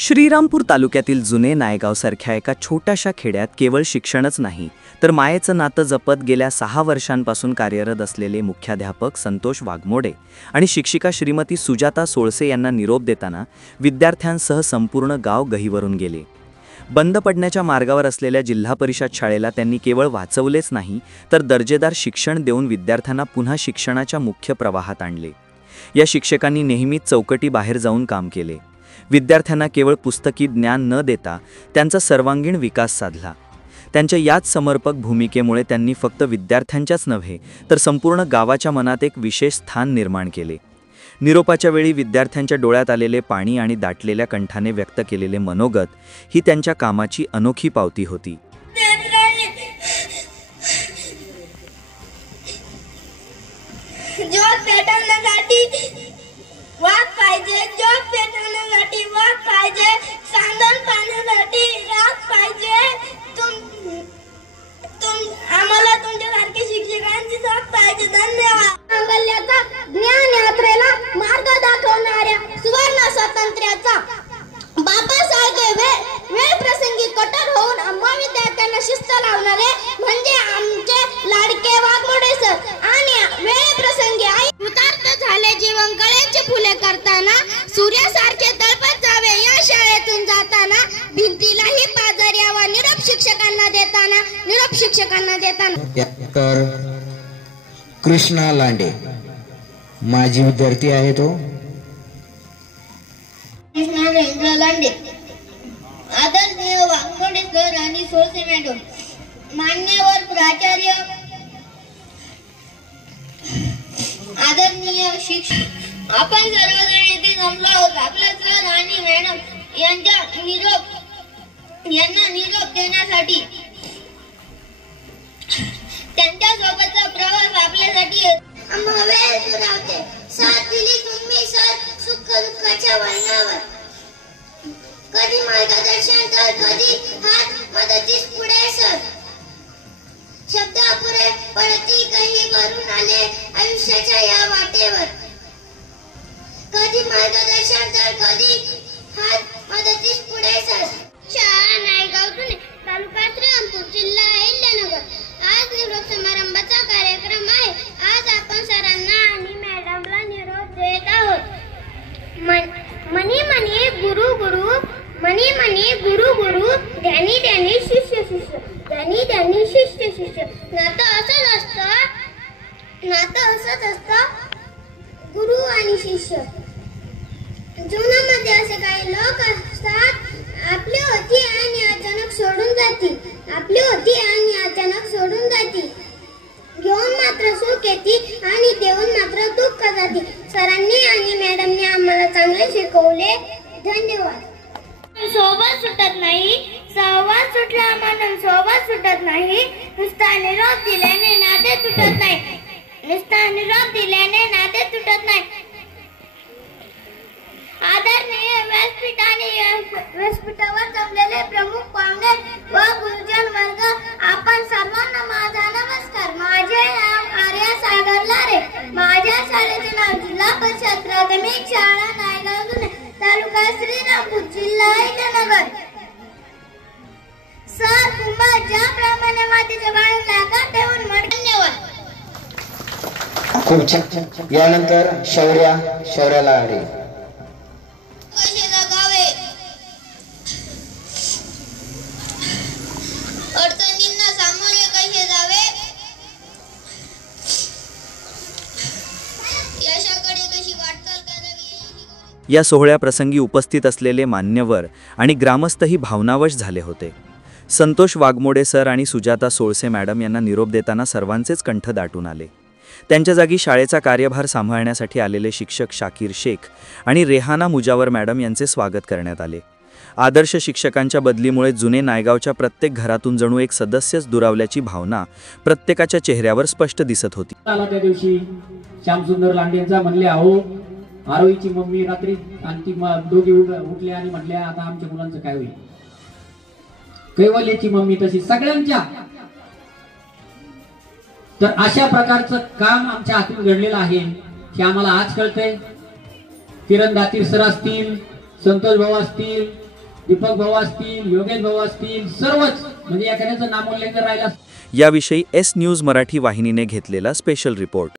श्रीरामपूर तालुक्यातील जुने नायगावसारख्या एका छोट्याशा खेड्यात केवळ शिक्षणच नाही तर मायेचं नातं जपत गेल्या 6 वर्षांपासून कार्यरत असलेले मुख्याध्यापक संतोष वाघमोडे आणि शिक्षिका श्रीमती सुजाता सोळसे यांना निरोप देताना विद्यार्थ्यांसह संपूर्ण गाव गहिवरून गेले। बंद पडण्याच्या मार्गावर असलेल्या जिल्हा परिषद शाळेला त्यांनी केवळ वाचवलेच नाही तर दर्जेदार शिक्षण देऊन विद्यार्थ्यांना पुन्हा शिक्षणाच्या मुख्य प्रवाहात आणले। या शिक्षकांनी नेहमीच चौकटी बाहेर जाऊन काम केले। विद्यार्थ्यांना केवळ पुस्तकी ज्ञान न देता त्यांचा सर्वांगीण विकास साधला। त्यांच्या याच समर्पक भूमिकेमुळे त्यांनी फक्त विद्यार्थ्यांच्याच नव्हे तर संपूर्ण गावाच्या मनात एक विशेष स्थान निर्माण केले। निरोपाच्या वेळी विद्यार्थ्यांच्या डोळ्यात आलेले पाणी आणि दाटलेल्या कंठाने व्यक्त केलेले मनोगत ही त्यांच्या कामाची अनोखी पावती होती। वाघ पाहिजे, जॉब पेटवण्यासाठी वाघ पाहिजे, सांडण पाण्यासाठी राख पाहिजे। आम्हाला तुमच्यासारखे शिक्षकांची साथ पाहिजे। धन्यवाद। अमल्याचा ज्ञान यात्रेला मार्ग दाखवणाऱ्या सुवर्ण स्वातंत्र्याचा बाबासाहेब वेळ प्रसंगी कठोर होऊन आम्हा विद्यार्थ्यांना शिस्त लावणारे म्हणजे आमचे लाडके वाघमोडे सर। आणि वेळ प्रसंगी आई हुतात्मा झाले जीवन गळ्यांचे फुले करताना सूर्यासारखे तळपत जावे या शाळेतून जाताना भिंतीलाही पाजर यावा निरोप शिक्षकांना देताना तर कृष्णा लांडे माजी विद्यार्थी आहे तो कृष्णा रवींद्र लांडे। आदरणीय वाघमोडे सर आणि सोळसे मॅडम, मान्यवर प्राचार्य, आदरणीय शिक्षक, आपण सर्वजण येथे जमलो आहोत आपले सर आणि मॅडम यांना निरोप देण्यासाठी। त्यांच्या सोबतचा प्रवास आपल्यासाठी आम्हा वेळ दुरावते। साथ दिली तुम्ही सर सुख दुःखाच्या वळणावर, कधी मार्गदर्शन तर कधी हात मदतीस पुढे सर। शब्द अपुरे पडती काही वरून आले आयुष्याच्या या वाटेवर, कधी मार्गदर्शन तर कधी हात मदतीस पुढे सर। शाळा नायगाव तालुका श्रीरामपूर जिल्हा अहिल्यानगर। आज निरोप समारंभाचा कार्यक्रम आहे। आज आपण सरांना आणि मॅडमला निरोप देत आहोत। मनी मनी गुरु गुरु, मनी मनी गुरु गुरु, ध्यानी ध्यानी शिष्य शिष्य, ध्यानी ध्यानी शिष्य शिष्य। नातं असंच असतं गुरु आणि शिष्य। जीवनामध्ये असे काही लोक असतात आपली होती आणि अचानक सोडून जातील, आपली होती आणि अचानक सोडून जातील। घेऊन मात्र सुख येते आणि देऊन मात्र दुःख जाते। सरांनी आणि मॅडमने आम्हाला चांगले शिकवले। धन्यवाद। सोबत सुटत नाही, सहवास सुटला म्हणून सोबत सुटत नाही। नुसता निरोप दिल्याने नाते तुटत नाही, नुसता निरोप दिल्याने नाते तुटत नाही। आदरणीय व्यासपीठावर जमलेले प्रमुख पाहुणे व गुरुजन वर्ग, आपण सर्वांना माझा नमस्कार। माझे नाव आर्या सागर लारे। माझ्या शाळेचे नाव जिल्हा परिषद प्राथमिक शाळा नायगाव जुने तालुका श्रीरामपूर जिल्हा अहिल्यानगर। सर कुंभा ज्याप्रमाणे मातीच्या बाळाला लागण ठेवून धन्यवाद। खूप छान। यानंतर शौर्याला आहे कसे जगावे, अडचणींना सामोरे कसे जावे, यशाकडे कशी वाटचाल करावी। या सोहळ्याप्रसंगी उपस्थित असलेले मान्यवर आणि ग्रामस्थही भावनावश झाले होते। संतोष वाघमोडे सर आणि सुजाता सोळसे मॅडम यांना निरोप देताना सर्वांचेच कंठ दाटून आले। त्यांच्या जागी शाळेचा कार्यभार सांभाळण्यासाठी आलेले शिक्षक शाकीर शेख आणि रेहाना मुजावर मॅडम यांचे स्वागत करण्यात आले। आदर्श शिक्षकांच्या बदलीमुळे जुने नायगावच्या प्रत्येक घरातून जणू एक सदस्यच दुरावल्याची भावना प्रत्येकाच्या चेहऱ्यावर स्पष्ट दिसत होती। त्या दिवशी श्यामसुंदर लांडेंचा म्हणले, अहो आरोहीची मम्मी रात्री आणि दोघे उठले आणि म्हटले आता आमच्या मुलांचं काय होईल। कैवल्याची मम्मी तशी सगळ्यांच्या। तर अशा प्रकारचं काम आमच्या हातून घडलेलं आहे की आम्हाला आज कळतंय। किरण दातीर सर असतील, संतोष भाऊ असतील, दीपक भाऊ असतील, योगेश भाऊ असतील, सर्वच म्हणजे एखाद्याचं नामोल्लेख राहिला याविषयी एस न्यूज मराठी वाहिनीने घेतलेला स्पेशल रिपोर्ट.